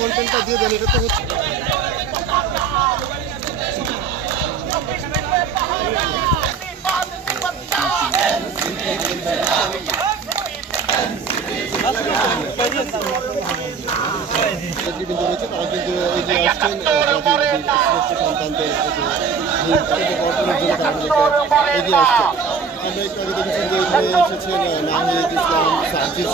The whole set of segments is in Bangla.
কন্টেন্টটা দিয়ে দেন, এটা তো হচ্ছে কিন্তু রয়েছে তারা কিন্তু এই যে আসছেন শ্রেষ্ঠ সন্তানদের বর্তমানের জন্য তারা এগিয়ে আসছেন। আমরা একটু আগে দেখেছেন যে এসেছেন নাহিদ ইসলাম, সার্জিস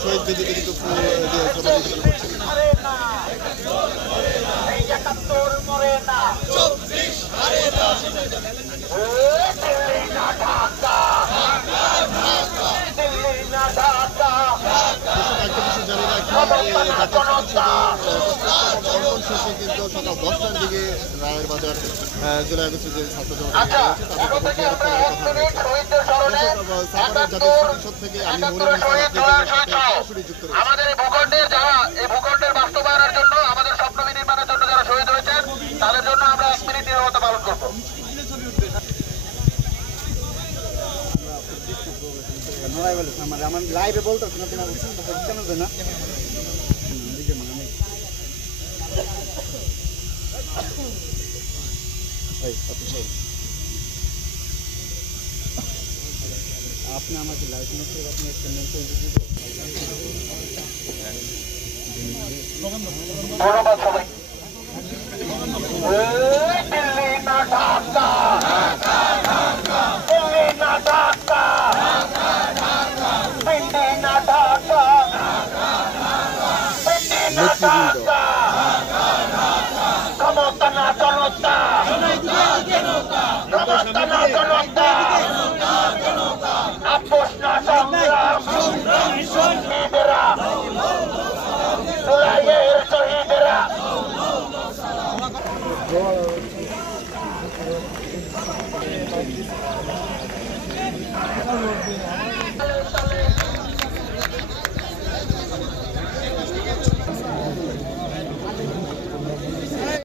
শহীদ বেদিতে কিন্তু কিন্তু সকাল 10টার দিকে রায়ের বাজার জুলাই আগস্টে যে ছাত্র জনতা থেকে আমি আমাদের এই ভূখণ্ডের যারা এই ভূখণ্ডের বাস্তবায়নের জন্য আমাদের স্বপ্ন বিনির্মাণের জন্য যারা শহীদ হয়েছেন তাদের জন্য আমরা 1 মিনিট নীরবতা পালন করবো। আমার লাইভে বলতেছি না না আপনি আমাকে লাইভ নোটে আপনি চ্যানেল করে দিবেন। ধন্যবাদ সবাই। দিল্লি না ঢাকা, দিল্লি না ঢাকা, দিল্লি না ঢাকা, দিল্লি না ঢাকা, ক্ষমতা না জনতা, ক্ষমতা না জনতা, আপোষ না সংগ্রাম, শহীদেরা